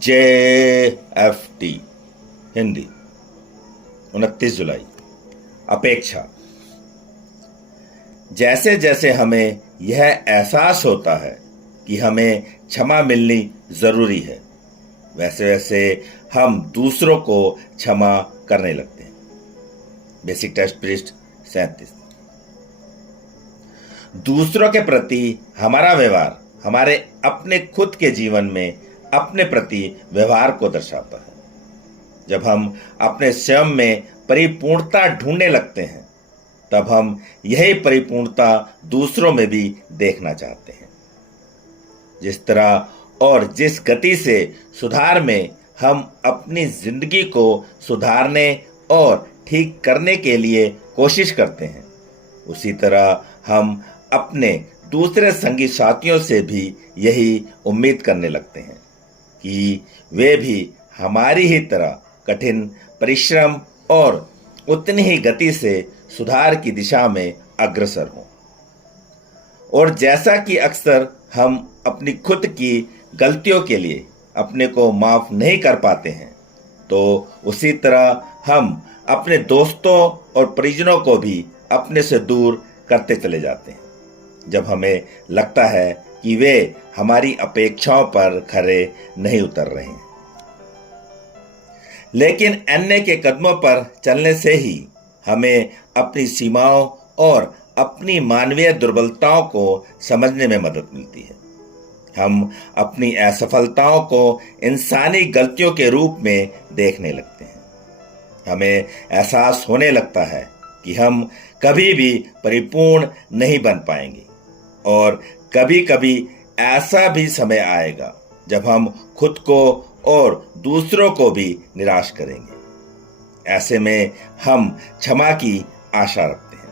JFT Hindi 29 जुलाई। अपेक्षा। जैसे जैसे हमें यह एहसास होता है कि हमें क्षमा मिलनी जरूरी है, वैसे वैसे हम दूसरों को क्षमा करने लगते हैं। बेसिक टेस्ट पृष्ठ 37। दूसरों के प्रति हमारा व्यवहार हमारे अपने खुद के जीवन में अपने प्रति व्यवहार को दर्शाता है। जब हम अपने स्वयं में परिपूर्णता ढूंढने लगते हैं, तब हम यही परिपूर्णता दूसरों में भी देखना चाहते हैं। जिस तरह और जिस गति से सुधार में हम अपनी जिंदगी को सुधारने और ठीक करने के लिए कोशिश करते हैं, उसी तरह हम अपने दूसरे संगी साथियों से भी यही उम्मीद करने लगते हैं कि वे भी हमारी ही तरह कठिन परिश्रम और उतनी ही गति से सुधार की दिशा में अग्रसर हों। और जैसा कि अक्सर हम अपनी खुद की गलतियों के लिए अपने को माफ नहीं कर पाते हैं, तो उसी तरह हम अपने दोस्तों और परिजनों को भी अपने से दूर करते चले जाते हैं, जब हमें लगता है कि वे हमारी अपेक्षाओं पर खरे नहीं उतर रहे हैं। लेकिन अन्य के कदमों पर चलने से ही हमें अपनी सीमाओं और अपनी मानवीय दुर्बलताओं को समझने में मदद मिलती है। हम अपनी असफलताओं को इंसानी गलतियों के रूप में देखने लगते हैं। हमें एहसास होने लगता है कि हम कभी भी परिपूर्ण नहीं बन पाएंगे और कभी कभी ऐसा भी समय आएगा जब हम खुद को और दूसरों को भी निराश करेंगे। ऐसे में हम क्षमा की आशा रखते हैं।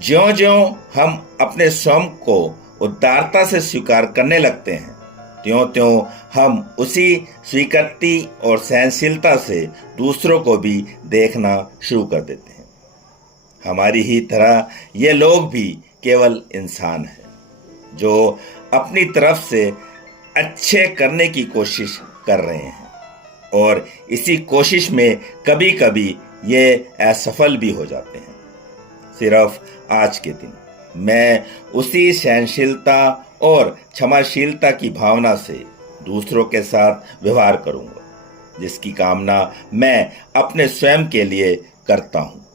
ज्यों-ज्यों हम अपने स्वयं को उदारता से स्वीकार करने लगते हैं, त्यों-त्यों हम उसी स्वीकृति और सहनशीलता से दूसरों को भी देखना शुरू कर देते हैं। हमारी ही तरह ये लोग भी केवल इंसान हैं, जो अपनी तरफ से अच्छे करने की कोशिश कर रहे हैं और इसी कोशिश में कभी कभी ये असफल भी हो जाते हैं। सिर्फ आज के दिन मैं उसी सहनशीलता और क्षमाशीलता की भावना से दूसरों के साथ व्यवहार करूंगा, जिसकी कामना मैं अपने स्वयं के लिए करता हूं।